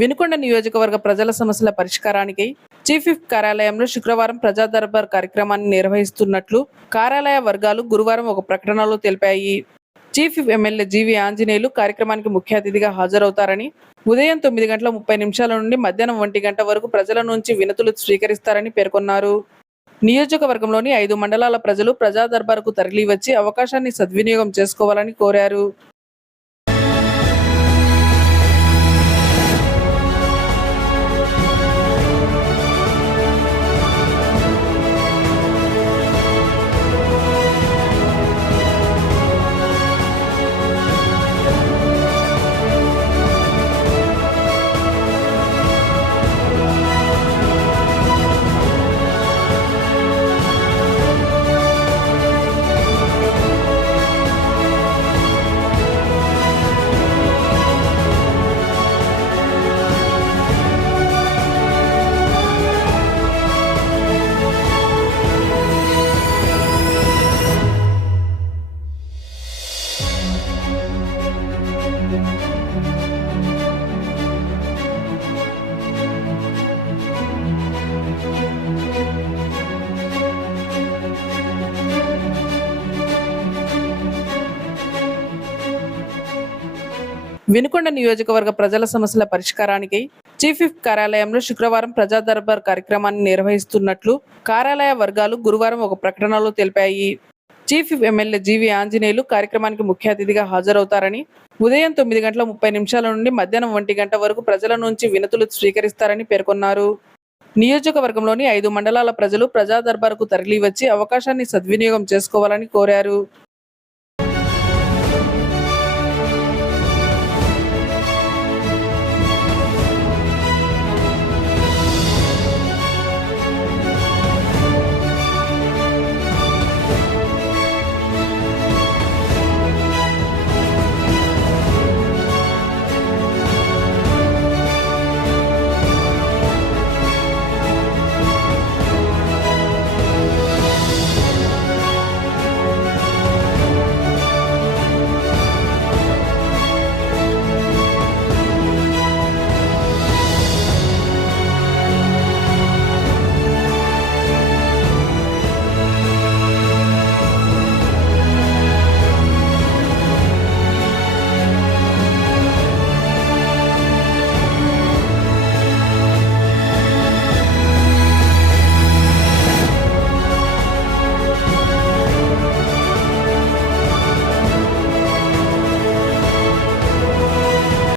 వినుకొండ నియోజకవర్గ ప్రజల సమస్యల పరిష్కారానికి చీఫ్ విప్ కార్యాలయంలో శుక్రవారం ప్రజా దర్బార్ కార్యక్రమాన్ని నిర్వహిస్తున్నట్లు కార్యాలయ వర్గాలు గురువారం ఒక ప్రకటనలో తెలిపాయి. చీఫ్ విప్ ఎమ్మెల్యే జీవి ఆంజనేయులు కార్యక్రమానికి ముఖ్య అతిథిగా హాజరవుతారని, ఉదయం 9:30 నుండి మధ్యాహ్నం 1 వరకు ప్రజల నుంచి వినతులు స్వీకరిస్తారని పేర్కొన్నారు. నియోజకవర్గంలోని 5 మండలాల ప్రజలు ప్రజా దర్బార్కు తరలివచ్చి అవకాశాన్ని సద్వినియోగం చేసుకోవాలని కోరారు. వినుకొండ నియోజకవర్గ ప్రజల సమస్యల పరిష్కారానికి చీఫ్ విప్ కార్యాలయంలో శుక్రవారం ప్రజా దర్బార్ కార్యక్రమాన్ని నిర్వహిస్తున్నట్లు కార్యాలయ వర్గాలు గురువారం ఒక ప్రకటనలో తెలిపాయి. చీఫ్ విప్ ఎమ్మెల్యే జీవి ఆంజనేయులు కార్యక్రమానికి ముఖ్య అతిథిగా హాజరవుతారని, ఉదయం 9:30 నుండి మధ్యాహ్నం 1 వరకు ప్రజల నుంచి వినతులు స్వీకరిస్తారని పేర్కొన్నారు. నియోజకవర్గంలోని 5 మండలాల ప్రజలు ప్రజా దర్బార్కు తరలివచ్చి అవకాశాన్ని సద్వినియోగం చేసుకోవాలని కోరారు.